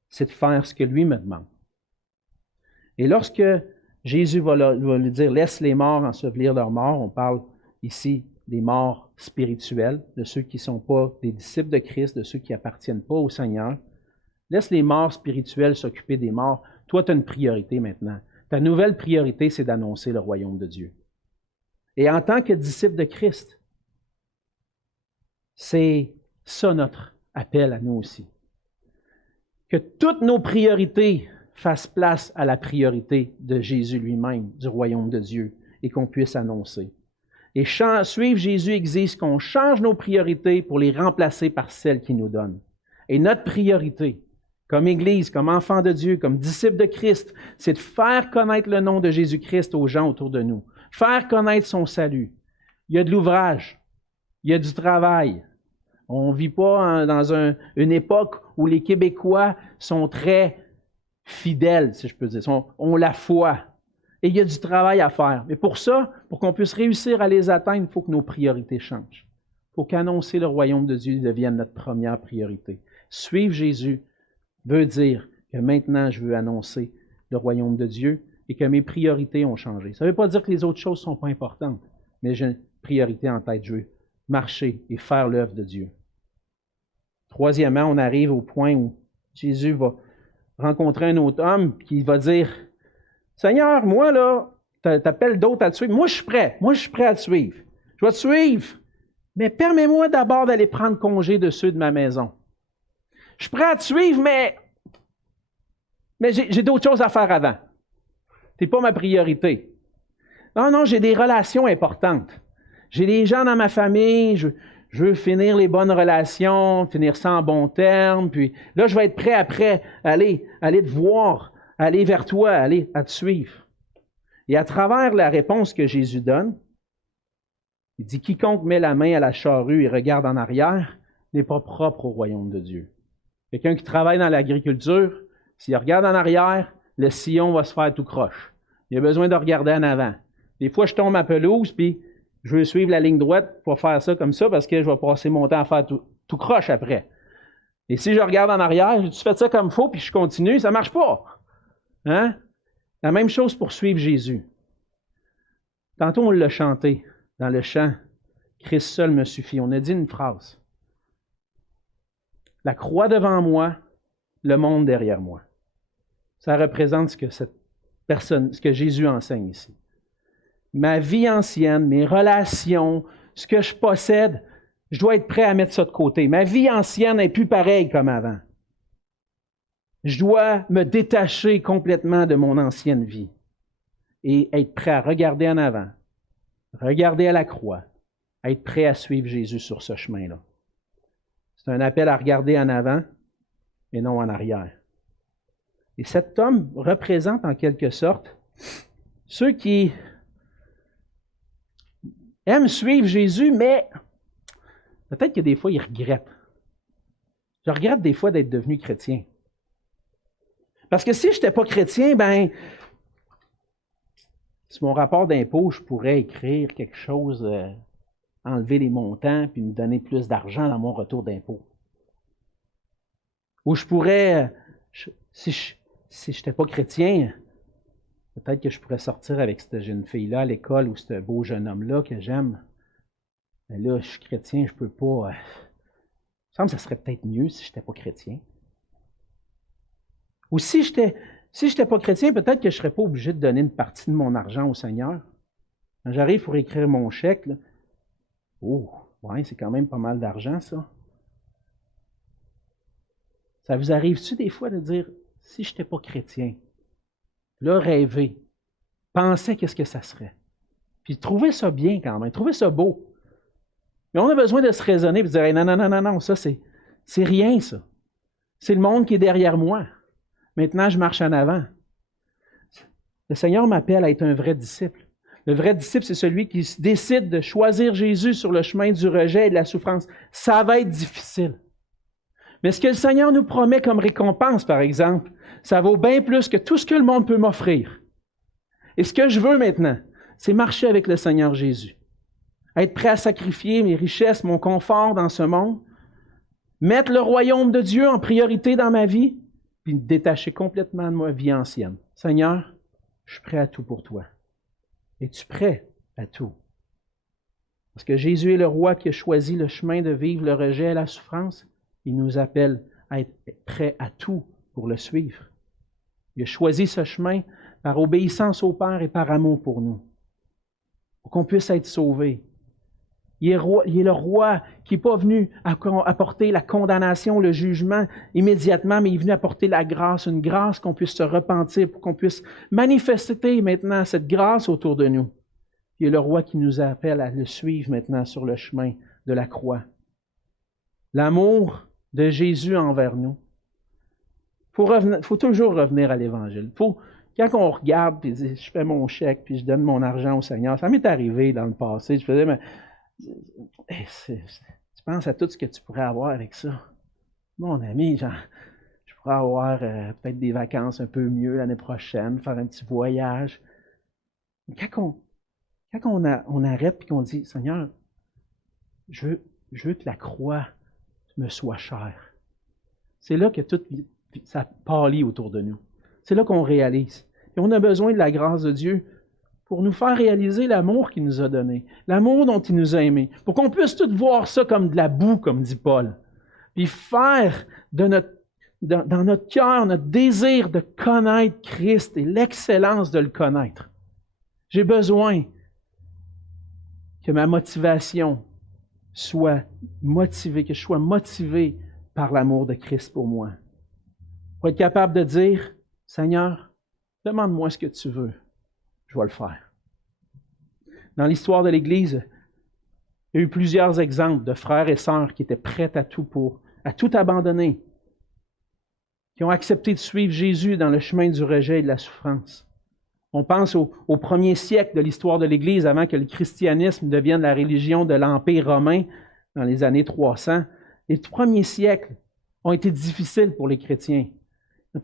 c'est de faire ce que lui me demande. Et lorsque Jésus va lui dire « Laisse les morts ensevelir leurs morts », on parle ici des morts spirituels, de ceux qui ne sont pas des disciples de Christ, de ceux qui n'appartiennent pas au Seigneur. Laisse les morts spirituels s'occuper des morts. Toi, tu as une priorité maintenant. Ta nouvelle priorité, c'est d'annoncer le royaume de Dieu. Et en tant que disciple de Christ, c'est ça notre appel à nous aussi. Que toutes nos priorités fassent place à la priorité de Jésus lui-même, du royaume de Dieu, et qu'on puisse annoncer. Et suivre Jésus exige qu'on change nos priorités pour les remplacer par celles qu'il nous donne. Et notre priorité, comme Église, comme enfant de Dieu, comme disciple de Christ, c'est de faire connaître le nom de Jésus-Christ aux gens autour de nous. Faire connaître son salut. Il y a de l'ouvrage, il y a du travail. On ne vit pas dans une époque où les Québécois sont très fidèles, si je peux dire, ont la foi. Et il y a du travail à faire. Mais pour ça, pour qu'on puisse réussir à les atteindre, il faut que nos priorités changent. Il faut qu'annoncer le royaume de Dieu devienne notre première priorité. Suivre Jésus veut dire que maintenant, je veux annoncer le royaume de Dieu et que mes priorités ont changé. Ça ne veut pas dire que les autres choses ne sont pas importantes, mais j'ai une priorité en tête. Je veux marcher et faire l'œuvre de Dieu. Troisièmement, on arrive au point où Jésus va rencontrer un autre homme qui va dire « Seigneur, moi là, t'appelles d'autres à te suivre. Moi, je suis prêt. Moi, je suis prêt à te suivre. Je vais te suivre. Mais permets-moi d'abord d'aller prendre congé de ceux de ma maison. Je suis prêt à te suivre, mais j'ai d'autres choses à faire avant. Tu n'es pas ma priorité. Non, j'ai des relations importantes. J'ai des gens dans ma famille, je veux finir les bonnes relations, finir ça en bons termes, puis là, je vais être prêt après à aller te voir, aller vers toi, aller à te suivre. Et à travers la réponse que Jésus donne, il dit « Quiconque met la main à la charrue et regarde en arrière n'est pas propre au royaume de Dieu. » Quelqu'un qui travaille dans l'agriculture, s'il regarde en arrière, le sillon va se faire tout croche. Il a besoin de regarder en avant. Des fois, je tombe à pelouse, puis je veux suivre la ligne droite pour faire ça comme ça parce que je vais passer mon temps à faire tout croche après. Et si je regarde en arrière, tu fais ça comme il faut, puis je continue, ça ne marche pas. Hein? La même chose pour suivre Jésus. Tantôt, on l'a chanté dans le chant « Christ seul me suffit ». On a dit une phrase. La croix devant moi, le monde derrière moi. Ça représente ce que Jésus enseigne ici. Ma vie ancienne, mes relations, ce que je possède, je dois être prêt à mettre ça de côté. Ma vie ancienne n'est plus pareille comme avant. Je dois me détacher complètement de mon ancienne vie et être prêt à regarder en avant, regarder à la croix, être prêt à suivre Jésus sur ce chemin-là. C'est un appel à regarder en avant et non en arrière. Et cet homme représente en quelque sorte ceux qui aiment suivre Jésus, mais peut-être que des fois, ils regrettent. Je regrette des fois d'être devenu chrétien. Parce que si je n'étais pas chrétien, Sur mon rapport d'impôt, je pourrais écrire quelque chose, enlever les montants, puis me donner plus d'argent dans mon retour d'impôt. Ou je pourrais, si je n'étais pas chrétien, peut-être que je pourrais sortir avec cette jeune fille-là à l'école ou ce beau jeune homme-là que j'aime. Mais là, je suis chrétien, je peux pas. Il me semble que ça serait peut-être mieux si je n'étais pas chrétien. Ou si je n'étais pas chrétien, peut-être que je ne serais pas obligé de donner une partie de mon argent au Seigneur. Quand j'arrive pour écrire mon chèque, là, oh, ouais, c'est quand même pas mal d'argent, ça. Ça vous arrive-tu des fois de dire, si je n'étais pas chrétien, là, rêver, penser qu'est-ce que ça serait. Puis trouver ça bien quand même, trouver ça beau. Mais on a besoin de se raisonner et de dire, hey, non, ça, c'est rien, ça. C'est le monde qui est derrière moi. Maintenant, je marche en avant. Le Seigneur m'appelle à être un vrai disciple. Le vrai disciple, c'est celui qui décide de choisir Jésus sur le chemin du rejet et de la souffrance. Ça va être difficile. Mais ce que le Seigneur nous promet comme récompense, par exemple, ça vaut bien plus que tout ce que le monde peut m'offrir. Et ce que je veux maintenant, c'est marcher avec le Seigneur Jésus. Être prêt à sacrifier mes richesses, mon confort dans ce monde, mettre le royaume de Dieu en priorité dans ma vie, puis me détacher complètement de ma vie ancienne. Seigneur, je suis prêt à tout pour toi. Es-tu prêt à tout? Parce que Jésus est le roi qui a choisi le chemin de vivre le rejet et la souffrance. Il nous appelle à être prêt à tout pour le suivre. Il a choisi ce chemin par obéissance au Père et par amour pour nous, pour qu'on puisse être sauvés. Il est le roi qui n'est pas venu apporter la condamnation, le jugement immédiatement, mais il est venu apporter la grâce, une grâce qu'on puisse se repentir, pour qu'on puisse manifester maintenant cette grâce autour de nous. Il est le roi qui nous appelle à le suivre maintenant sur le chemin de la croix. L'amour de Jésus envers nous. Il faut toujours revenir à l'Évangile. Quand on regarde et dit, je fais mon chèque puis je donne mon argent au Seigneur, ça m'est arrivé dans le passé. Je faisais, mais tu penses à tout ce que tu pourrais avoir avec ça. Mon ami, je pourrais avoir peut-être des vacances un peu mieux l'année prochaine, faire un petit voyage. Mais quand on arrête et qu'on dit, Seigneur, je veux que la croix me soit chère. C'est là que tout ça pâlit autour de nous. C'est là qu'on réalise. Et on a besoin de la grâce de Dieu pour nous faire réaliser l'amour qu'il nous a donné, l'amour dont il nous a aimés, pour qu'on puisse tout voir ça comme de la boue, comme dit Paul, puis faire dans notre cœur notre désir de connaître Christ et l'excellence de le connaître. J'ai besoin que ma motivation soit motivée, que je sois motivé par l'amour de Christ pour moi. Pour être capable de dire, Seigneur, demande-moi ce que tu veux. Je vais le faire. Dans l'histoire de l'Église, il y a eu plusieurs exemples de frères et sœurs qui étaient prêts à tout abandonner, qui ont accepté de suivre Jésus dans le chemin du rejet et de la souffrance. On pense au premier siècle de l'histoire de l'Église, avant que le christianisme devienne la religion de l'Empire romain, dans les années 300. Les premiers siècles ont été difficiles pour les chrétiens.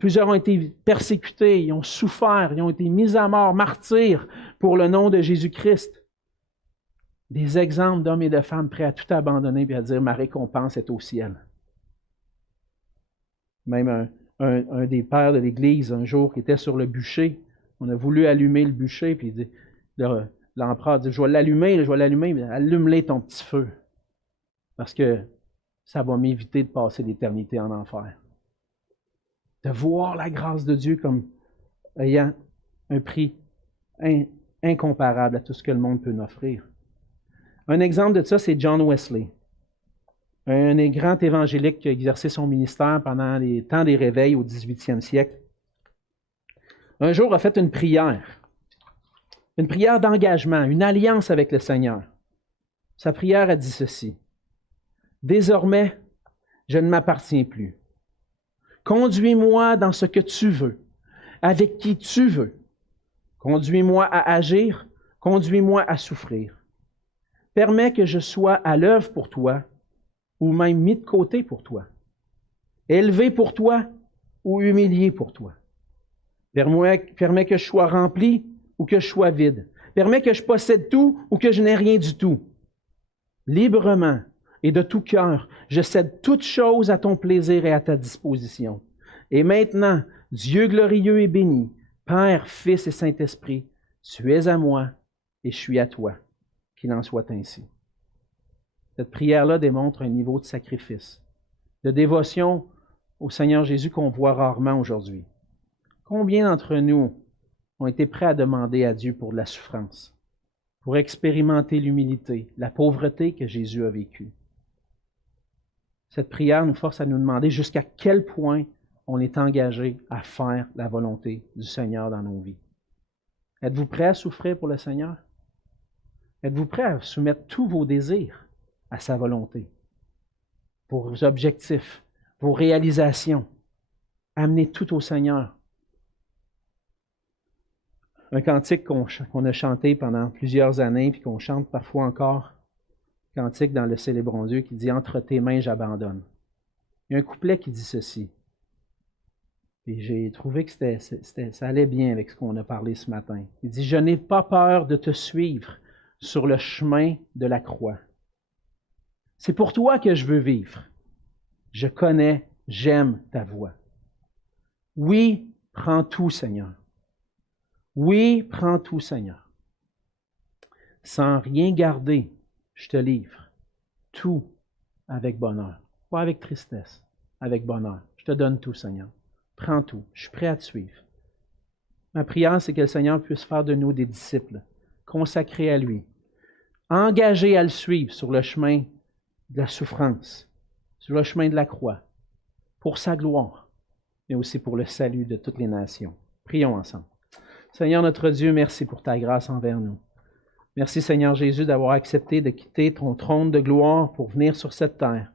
Plusieurs ont été persécutés, ils ont souffert, ils ont été mis à mort, martyrs pour le nom de Jésus-Christ. Des exemples d'hommes et de femmes prêts à tout abandonner et à dire « ma récompense est au ciel ». Même un des pères de l'Église, un jour, qui était sur le bûcher, on a voulu allumer le bûcher, puis l'empereur dit « je vais l'allumer, mais allume-les ton petit feu, parce que ça va m'éviter de passer l'éternité en enfer. » De voir la grâce de Dieu comme ayant un prix incomparable à tout ce que le monde peut nous offrir. Un exemple de ça, c'est John Wesley, un grand évangélique qui a exercé son ministère pendant les temps des réveils au 18e siècle. Un jour, a fait une prière d'engagement, une alliance avec le Seigneur. Sa prière a dit ceci: « Désormais, je ne m'appartiens plus. Conduis-moi dans ce que tu veux, avec qui tu veux. Conduis-moi à agir, conduis-moi à souffrir. Permets que je sois à l'œuvre pour toi, ou même mis de côté pour toi. Élevé pour toi, ou humilié pour toi. Permets que je sois rempli ou que je sois vide. Permets que je possède tout ou que je n'ai rien du tout. Librement et de tout cœur, je cède toutes choses à ton plaisir et à ta disposition. Et maintenant, Dieu glorieux et béni, Père, Fils et Saint-Esprit, tu es à moi et je suis à toi. Qu'il en soit ainsi. Cette prière-là démontre un niveau de sacrifice, de dévotion au Seigneur Jésus qu'on voit rarement aujourd'hui. Combien d'entre nous ont été prêts à demander à Dieu pour de la souffrance, pour expérimenter l'humilité, la pauvreté que Jésus a vécue? Cette prière nous force à nous demander jusqu'à quel point on est engagé à faire la volonté du Seigneur dans nos vies. Êtes-vous prêt à souffrir pour le Seigneur? Êtes-vous prêt à soumettre tous vos désirs à sa volonté, vos objectifs, vos réalisations? Amenez tout au Seigneur. Un cantique qu'on a chanté pendant plusieurs années, puis qu'on chante parfois encore, cantique dans le Célébrons Dieu, qui dit « Entre tes mains, j'abandonne ». Il y a un couplet qui dit ceci. Et j'ai trouvé que ça allait bien avec ce qu'on a parlé ce matin. Il dit « Je n'ai pas peur de te suivre sur le chemin de la croix. C'est pour toi que je veux vivre. Je connais, j'aime ta voix. Oui, prends tout, Seigneur. Oui, prends tout, Seigneur. Sans rien garder, je te livre. Tout avec bonheur. Pas avec tristesse, avec bonheur. Je te donne tout, Seigneur. Prends tout. Je suis prêt à te suivre. Ma prière, c'est que le Seigneur puisse faire de nous des disciples, consacrés à lui, engagés à le suivre sur le chemin de la souffrance, sur le chemin de la croix, pour sa gloire, mais aussi pour le salut de toutes les nations. Prions ensemble. Seigneur notre Dieu, merci pour ta grâce envers nous. Merci Seigneur Jésus d'avoir accepté de quitter ton trône de gloire pour venir sur cette terre,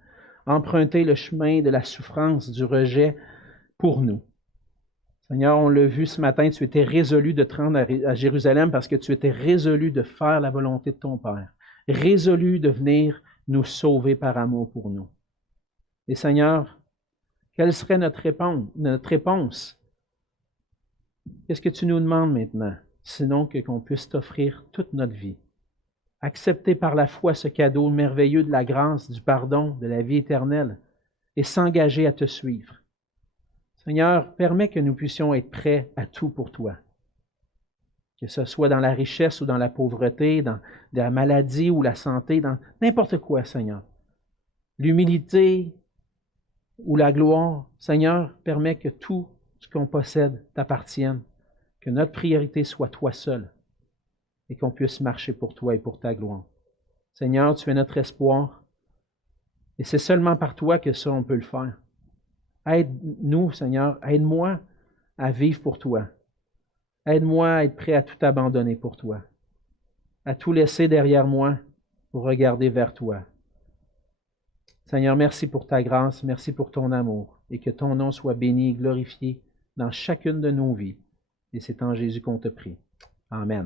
emprunter le chemin de la souffrance, du rejet pour nous. Seigneur, on l'a vu ce matin, tu étais résolu de te rendre à Jérusalem parce que tu étais résolu de faire la volonté de ton Père, résolu de venir nous sauver par amour pour nous. Et Seigneur, quelle serait notre réponse? Qu'est-ce que tu nous demandes maintenant? Sinon qu'on puisse t'offrir toute notre vie. Accepter par la foi ce cadeau merveilleux de la grâce, du pardon, de la vie éternelle et s'engager à te suivre. Seigneur, permets que nous puissions être prêts à tout pour toi. Que ce soit dans la richesse ou dans la pauvreté, dans la maladie ou la santé, dans n'importe quoi, Seigneur. L'humilité ou la gloire, Seigneur, permet que tout ce qu'on possède t'appartienne, que notre priorité soit toi seul et qu'on puisse marcher pour toi et pour ta gloire. Seigneur, tu es notre espoir et c'est seulement par toi que ça, on peut le faire. Aide-nous, Seigneur, aide-moi à vivre pour toi. Aide-moi à être prêt à tout abandonner pour toi, à tout laisser derrière moi pour regarder vers toi. Seigneur, merci pour ta grâce, merci pour ton amour et que ton nom soit béni et glorifié dans chacune de nos vies. Et c'est en Jésus qu'on te prie. Amen.